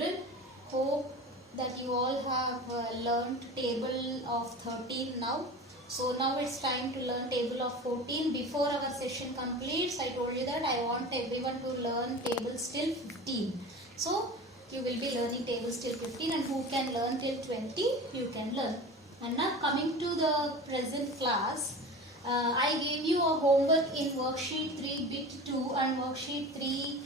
children. Hope that you all have learnt table of 13 now. So now it's time to learn table of 14. Before our session completes, I told you that I want everyone to learn tables till 15. So you will be learning tables till 15, and who can learn till 20, you can learn. And now coming to the present class, I gave you a homework in worksheet 3 bit 2 and worksheet 3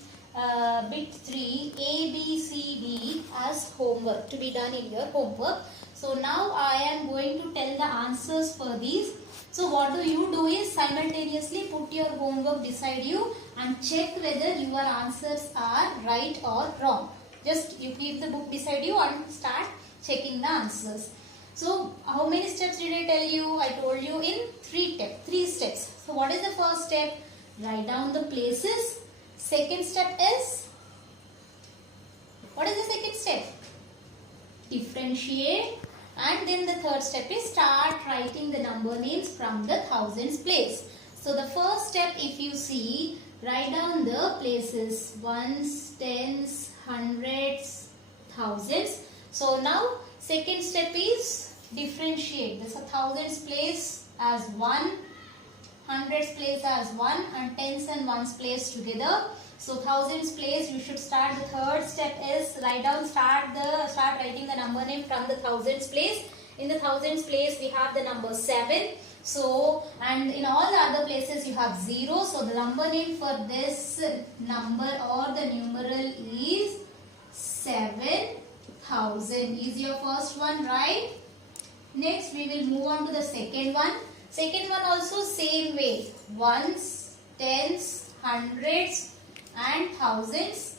bit 3 A, B, C, D as homework to be done in your homework. So now I am going to tell the answers for these. So what you do is simultaneously put your homework beside you and check whether your answers are right or wrong. Just you keep the book beside you and start checking the answers. So how many steps did I tell you? I told you in three steps. So what is the first step? Write down the places. Second step is, what is the second step? Differentiate. And then the third step is start writing the number names from the thousands place. So the first step, if you see, write down the places, ones, tens, hundreds, thousands. So now second step is differentiate. This thousands place as 1, hundreds place as 1, and tens and ones place together. So thousands place, you should start. The third step is start writing the number name from the thousands place. In the thousands place we have the number 7. So, and in all the other places you have 0. So the number name for this number or the numeral is 7000. Is your first one right? Next we will move on to the second one. Second one also same way. Ones, tens, hundreds and thousands.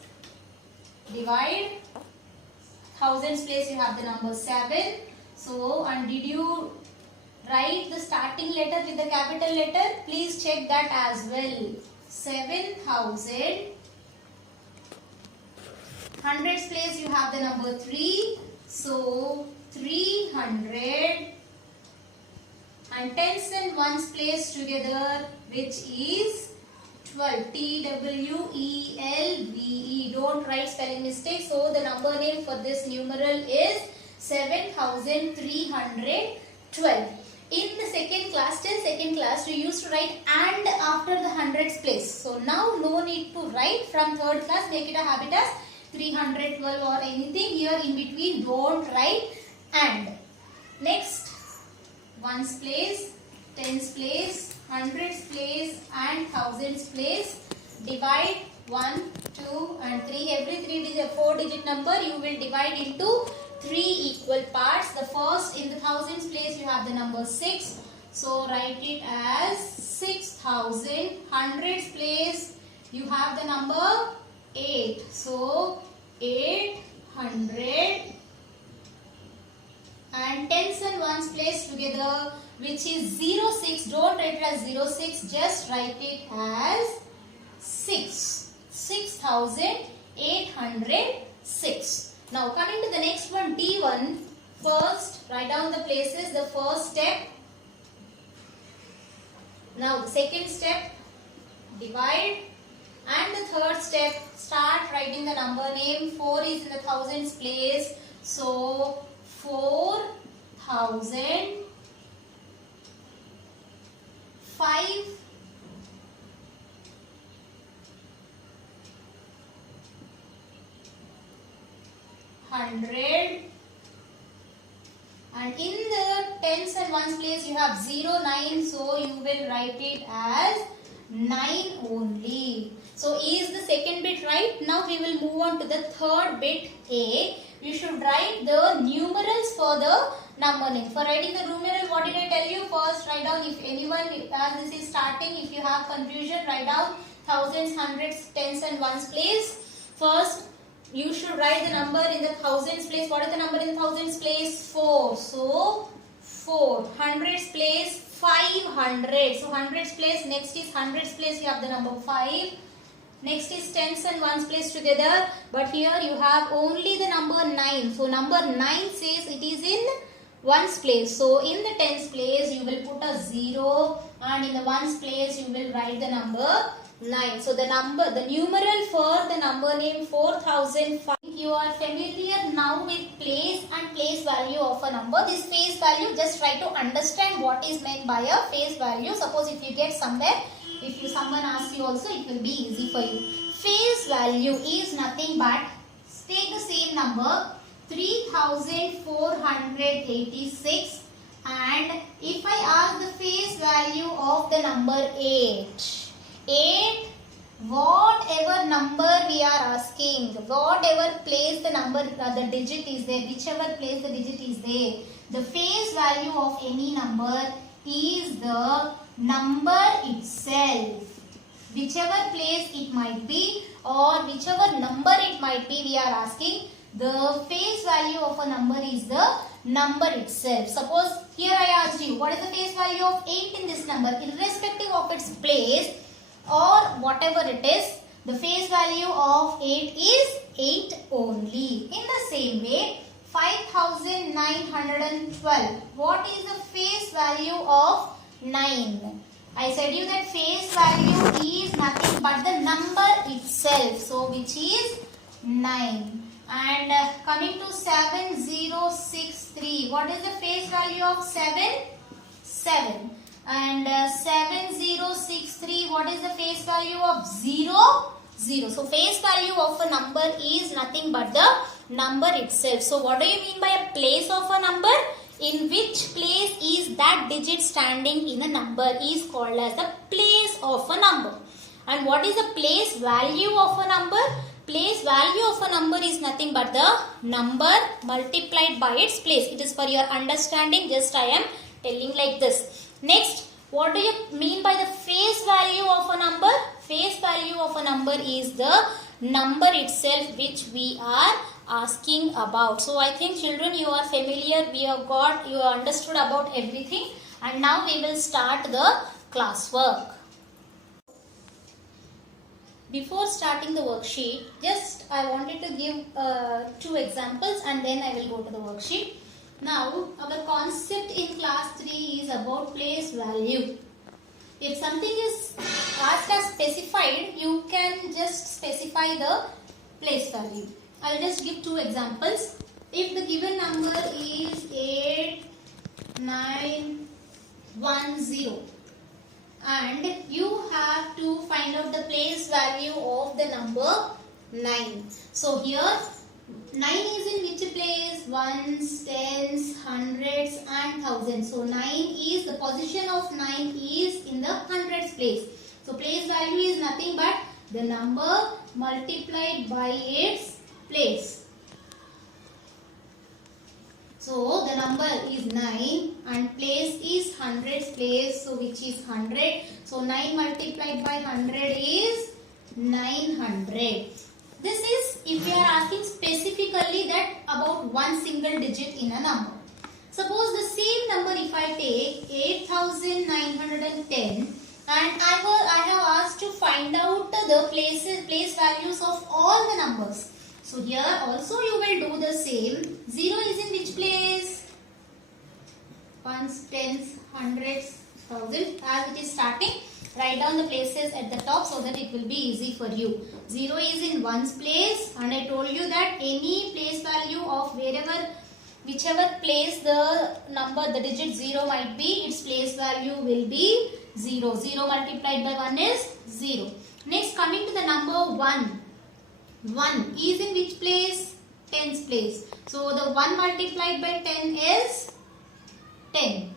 Divide. Thousands place you have the number 7. So, and did you write the starting letter with the capital letter? Please check that as well. 7000. Hundreds place you have the number 3. So 300. And tens and ones place together, which is 12. TWELVE. Don't write spelling mistakes. So the number name for this numeral is 7312. In the second class, till second class, we used to write and after the hundreds place. So now no need to write. From third class, make it a habit as 312 or anything. Here in between, don't write and. Next, ones place, tens place, hundreds place and thousands place. Divide 1, 2 and 3. Every 4-digit number you will divide into 3 equal parts. The first, in the thousands place you have the number 6. So write it as 6000. Hundreds place you have the number 8. So 800. And tens and ones place together, which is 06. Don't write it as 06. Just write it as 6. 6806. Now coming to the next one, D1. First, write down the places, the first step. Now the second step, divide. And the third step, start writing the number name. 4 is in the thousands place. So 4000. 5. 100. And in the tens and ones place you have 09. So you will write it as 9 only. So is the second bit right? Now we will move on to the third bit A. You should write the numerals for the number name. For writing the numeral, what did I tell you? First write down, if anyone, as this is starting, if you have confusion, write down thousands, hundreds, tens and ones place. First you should write the number in the thousands place. What is the number in the thousands place? 4. So 4. Hundreds place 500. So hundreds place, next is hundreds place you have the number 5. Next is tens and ones place together, but here you have only the number 9. So number 9 says it is in ones place. So in the tens place you will put a 0, and in the ones place you will write the number 9. So the numeral for the number name 4005 you are familiar now with place and place value of a number. This face value, just try to understand what is meant by a face value. Suppose if you get somewhere, if someone asks you also, it will be easy for you. Face value is nothing but, take the same number 3486, and if I ask the face value of the number 8, whatever number we are asking, whatever place the number, the digit is there, whichever place the digit is there, the face value of any number is the number itself. Whichever place it might be or whichever number it might be, we are asking, the face value of a number is the number itself. Suppose here I asked you, what is the face value of 8 in this number? Irrespective of its place or whatever it is, the face value of 8 is 8 only. In the same way, 5912. What is the face value of 9? I said you that face value is nothing but the number itself. So which is 9. And coming to 7063. What is the face value of 7? 7. And 7063. What is the face value of 0? 0. So face value of a number is nothing but the number itself. So what do you mean by a place of a number? In which place is that digit standing in a number is called as the place of a number. And what is the place value of a number? Place value of a number is nothing but the number multiplied by its place. It is for your understanding, just I am telling like this. Next, what do you mean by the face value of a number? Face value of a number is the number itself which we are asking about. So I think children, you are familiar, you understood about everything, and now we will start the classwork. Before starting the worksheet, just I wanted to give 2 examples and then I will go to the worksheet. Now our concept in class 3 is about place value. If something is asked as specified, you can just specify the place value. I will just give 2 examples. If the given number is 8910 and you have to find out the place value of the number 9. So here 9 is in which place? Ones, tens, hundreds and thousands. So 9 is, the position of 9 is in the hundreds place. So place value is nothing but the number multiplied by its place. So the number is 9 and place is hundreds place, so which is 100. So 9 multiplied by 100 is 900. This is if we are asking specifically that about one single digit in a number. Suppose the same number if I take 8910 and I have asked to find out the place values of all the numbers. So here also you will do the same. 0 is in which place? Ones, tens, hundreds, thousands. As it is starting, write down the places at the top so that it will be easy for you. 0 is in ones place, and I told you that any place value of whichever place the number, the digit 0 might be, its place value will be 0. 0 multiplied by 1 is 0. Next, coming to the number 1. 1 is in which place? Tens place. So the 1 multiplied by 10 is 10.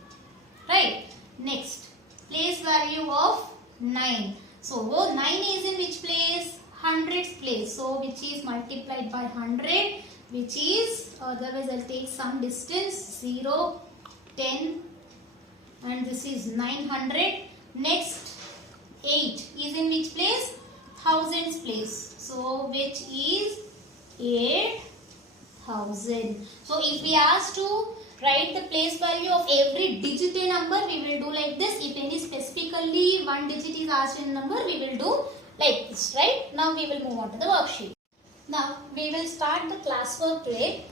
Right? Next, place value of 9. So 9 is in which place? Hundreds place. So which is multiplied by 100, which is, otherwise I'll take some distance, 0, 10 and this is 900. Next, 8 is in which place? Thousands place. So which is 8000. So if we ask to write the place value of every digit in number, we will do like this. If any specifically one digit is asked in number, we will do like this, right? Now we will move on to the worksheet. Now we will start the classwork today.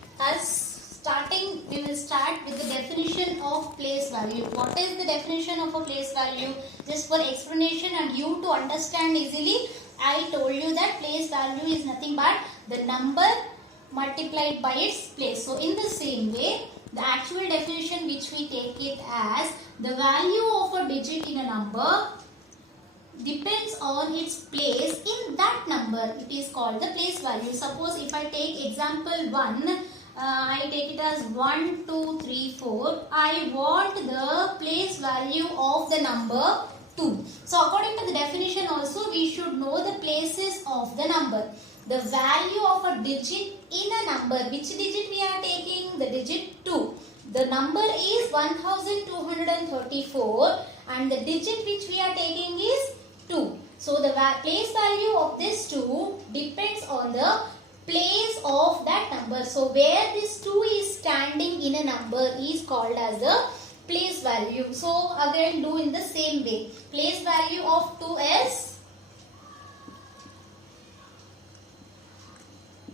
We will start with the definition of place value. What is the definition of a place value? Just for explanation and you to understand easily, I told you that place value is nothing but the number multiplied by its place. So in the same way, the actual definition which we take it as the value of a digit in a number depends on its place in that number. It is called the place value. Suppose if I take example 1, I take it as 1, 2, 3, 4. I want the place value of the number 2. So according to the definition also, we should know the places of the number. The value of a digit in a number. Which digit we are taking? The digit 2. The number is 1234 and the digit which we are taking is 2. So the place value of this 2 depends on the place of that number. So where this 2 is standing in a number is called as the place value. So again do in the same way. Place value of 2 is,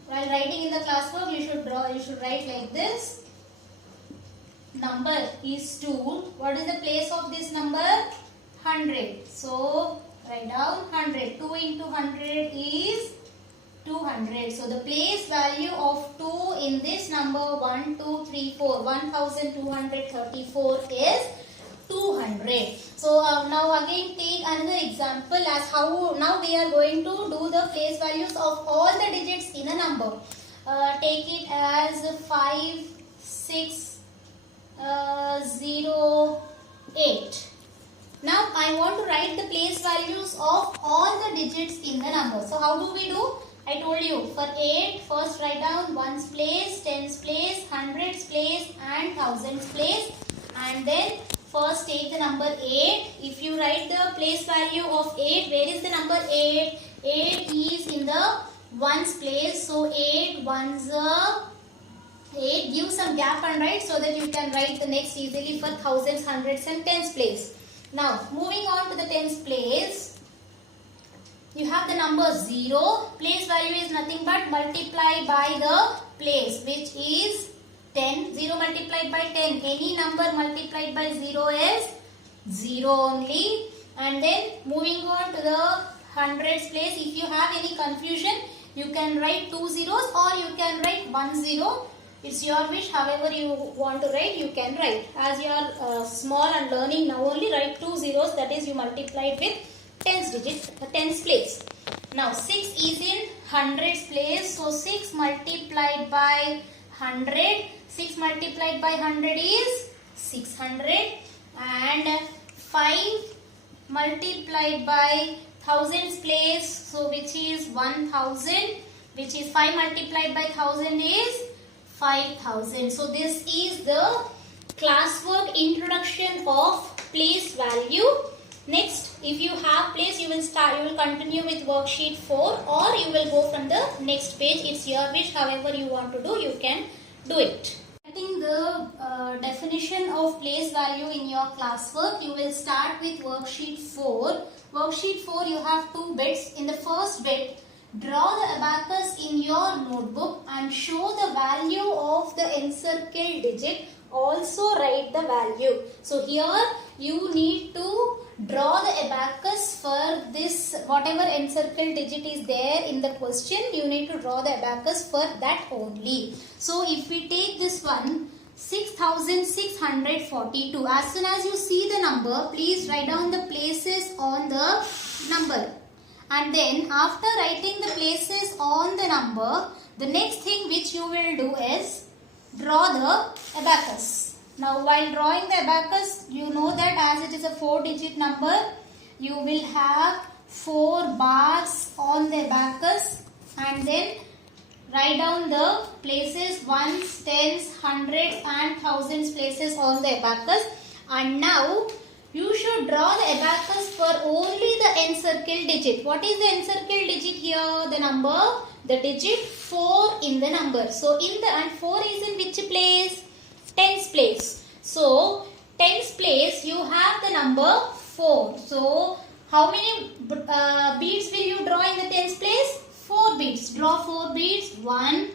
while writing in the classwork you should write like this. Number is 2. What is the place of this number? 100. So write down 100. 2 into 100 is 200. So the place value of 2 in this number 1, 2, 3, 4, 1234 is 200. So now again take another example as how now we are going to do the place values of all the digits in a number. Take it as 5, 6, 0, 8. Now I want to write the place values of all the digits in the number. So how do we do? I told you for 8 first write down ones place, tens place, hundreds place and thousands place, and then first take the number 8. If you write the place value of 8, where is the number 8? 8 is in the ones place. So 8 ones 8. Give some gap and write so that you can write the next easily for thousands, hundreds and tens place. Now moving on to the tens place. You have the number 0. Place value is nothing but multiply by the place, which is 10. 0 multiplied by 10. Any number multiplied by 0 is 0 only. And then moving on to the hundreds place. If you have any confusion, you can write 2 zeros or you can write 1 0. It's your wish. However you want to write, you can write. As you are small and learning now only, write 2 zeros. That is, you multiplied with tens place. Now 6 is in hundreds place. So 6 multiplied by 100. 6 multiplied by 100 is 600. And 5 multiplied by thousands place. So which is 1000. Which is 5 multiplied by 1000 is 5000. So this is the classwork introduction of place value. Next, if you have place, you will continue with worksheet 4 or you will go from the next page. It's your wish. However you want to do, you can do it. Writing the definition of place value in your classwork, you will start with worksheet 4. Worksheet 4, you have 2 bits. In the first bit, draw the abacus in your notebook and show the value of the encircled digit. Also write the value. So here you need to draw the abacus for this whatever encircled digit is there in the question. You need to draw the abacus for that only. So if we take this one, 6642. As soon as you see the number, please write down the places on the number. And then after writing the places on the number, the next thing which you will do is draw the abacus. Now while drawing the abacus, you know that as it is a 4-digit number, you will have 4 bars on the abacus and then write down the places ones, tens, hundreds and thousands places on the abacus. And now you should draw the abacus for only the encircled digit. What is the encircled digit here? The number, the digit 4 in the number. So and 4 is in which place? Tens place. So tens place you have the number 4. So how many beads will you draw in the tens place? 4 beads. Draw 4 beads. 1,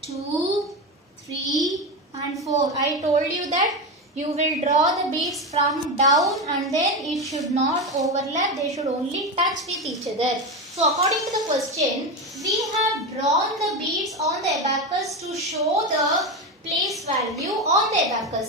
2, 3 and 4. I told you that you will draw the beads from down and then it should not overlap. They should only touch with each other. So according to the question, we have drawn the beads on the abacus show the place value on the abacus.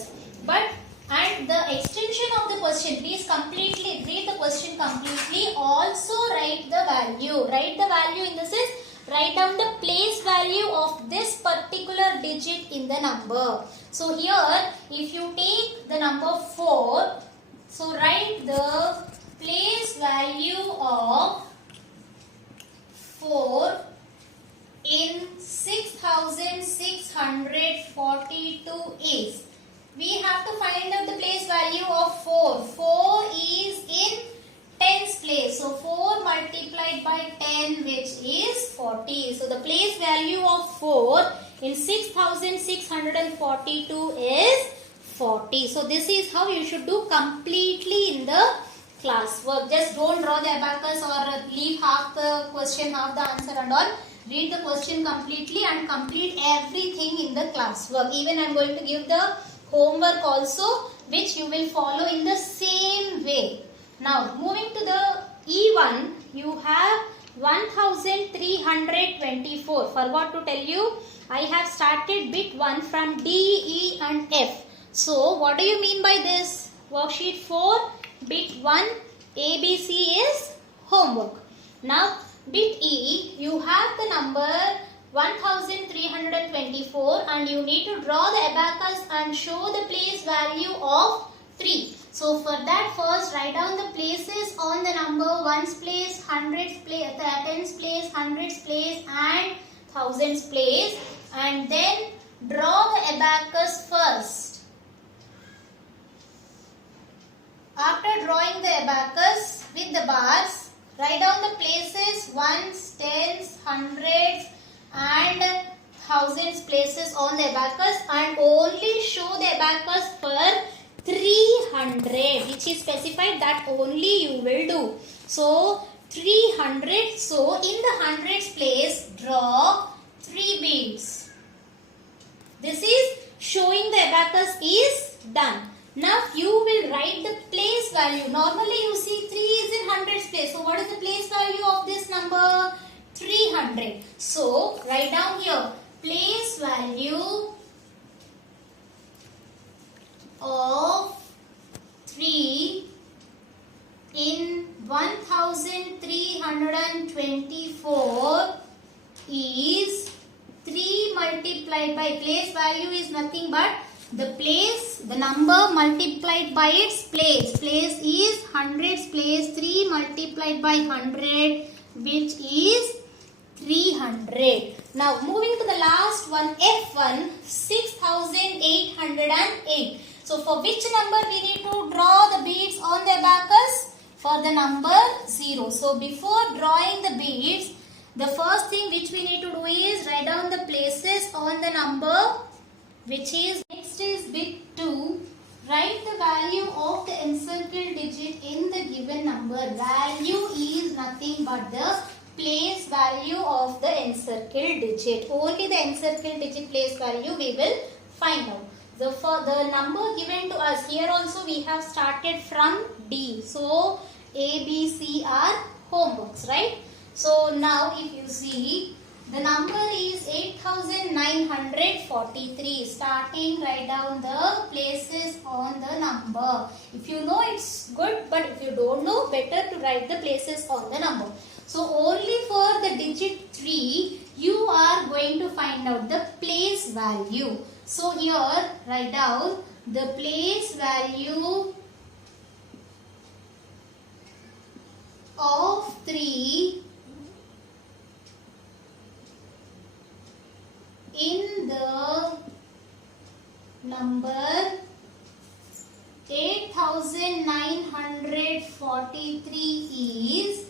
And the extension of the question, please completely read the question completely. Also write the value. Write the value in the sense, write down the place value of this particular digit in the number. So here, if you take the number 4, so write the place value of 4 in 6642 is. We have to find out the place value of 4. 4 is in tens place. So 4 multiplied by 10, which is 40. So the place value of 4 in 6642 is 40. So this is how you should do completely in the classwork. Just don't draw the abacus or leave half the question, half the answer and all. Read the question completely and complete everything in the classwork. Even I am going to give the homework also, which you will follow in the same way. Now moving to the E1, you have 1324. Forgot to tell you, I have started bit 1 from D, E and F. So what do you mean by this? Worksheet 4, bit 1, ABC is homework. Now bit E, you have the number 1324 and you need to draw the abacus and show the place value of 3. So for that, first write down the places on the number, ones place, hundreds place, tens place, hundreds place and thousands place, and then draw the abacus first. After drawing the abacus with the bars, write down the places, ones, tens, hundreds and thousands places on the abacus, and only show the abacus for 300, which is specified, that only you will do. So 300, so in the hundreds place, draw 3 beads. This is showing the abacus is done. Now you will write the place value. Normally you see 3 is in hundreds place. So what is the place value of this number? 300. So write down here, place value of 3 in 1324 is 3 multiplied by, place value is nothing but the place, the number multiplied by its place. Place is hundreds place, 3 multiplied by 100, which is 300. Now moving to the last one, F1, 6808. So for which number we need to draw the beads on the abacus? For the number 0. So before drawing the beads, the first thing which we need to do is write down the places on the number, which is, next is bit 2. Write the value of the encircled digit in the given number. Value is nothing but the place value of the encircled digit. Only the encircled digit place value we will find out. For the number given to us, here also we have started from D. So A, B, C are homeworks, right? So now if you see, the number is 8943. Starting, write down the places on the number. If you know, it's good, but if you don't know, better to write the places on the number. So only for the digit 3, you are going to find out the place value. So here, write down the place value of 3 in the number 8943 is,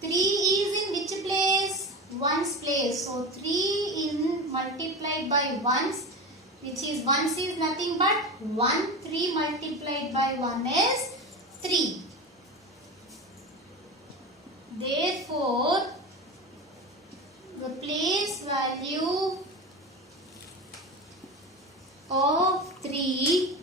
3 is in which place? Ones place. So 3 in multiplied by ones, which is ones is nothing but 1. 3 multiplied by 1 is 3. Therefore, the place value of 3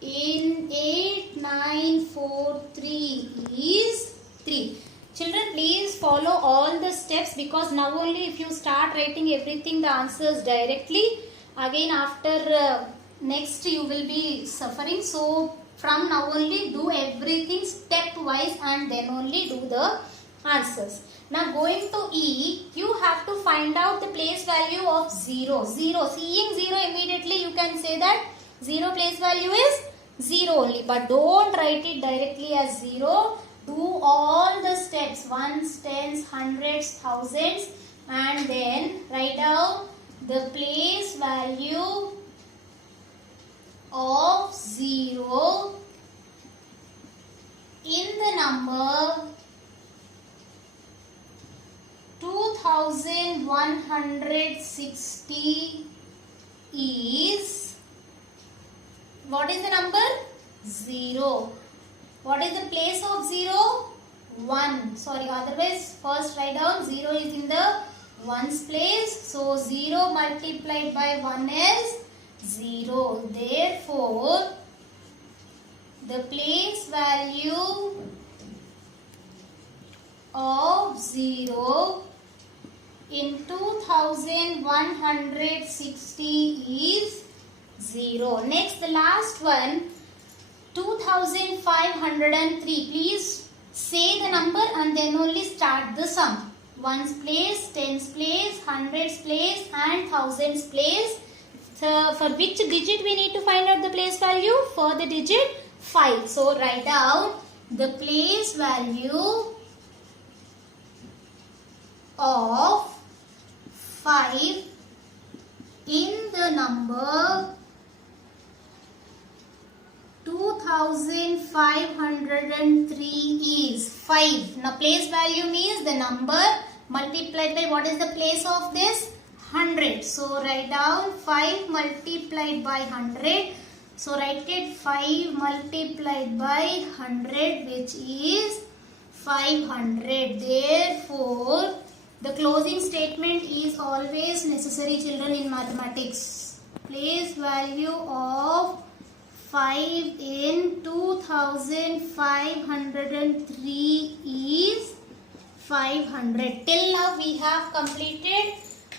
in 8943 is 3. Children, please follow all the steps because because now only if you start writing everything the answers directly, again after next you will be suffering. So from now only do everything stepwise and then only do the answers. Now going to E, you have to find out the place value of 0. 0, seeing 0 immediately you can say that 0 place value is 0 only, but don't write it directly as 0. Do all the steps, ones, tens, hundreds, thousands, and then write down the place value of 0 in the number 2160 is, what is the number? 0. What is the place of 0? 1. Sorry, otherwise first write down 0 is in the ones place. So 0 multiplied by 1 is 0. Therefore, the place value of 0 in 2160 is 0. Next, the last one, 2503. Please say the number and then only start the sum. Ones place, tens place, hundreds place and thousands place. So, for which digit we need to find out the place value? For the digit 5. So, write down the place value of 5 in the number 2503 is 5. Now place value means the number multiplied by, what is the place of this? 100. So write down 5 multiplied by 100. So write it 5 multiplied by 100, which is 500. Therefore, the closing statement is always necessary, children, in mathematics. Place value of 5 in 2503 is 500. Till now we have completed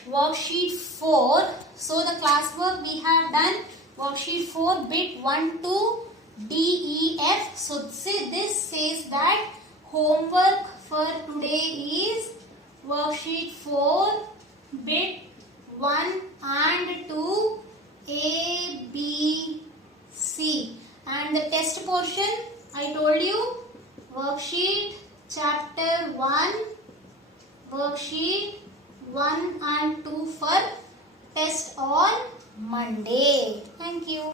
worksheet 4. So the classwork we have done worksheet 4 bit 1 to D, E, F. So this says that homework for today is worksheet 4 bit 1 and 2 A, B, C. And the test portion I told you, worksheet chapter 1, worksheet 1 and 2 for test on Monday. Thank you.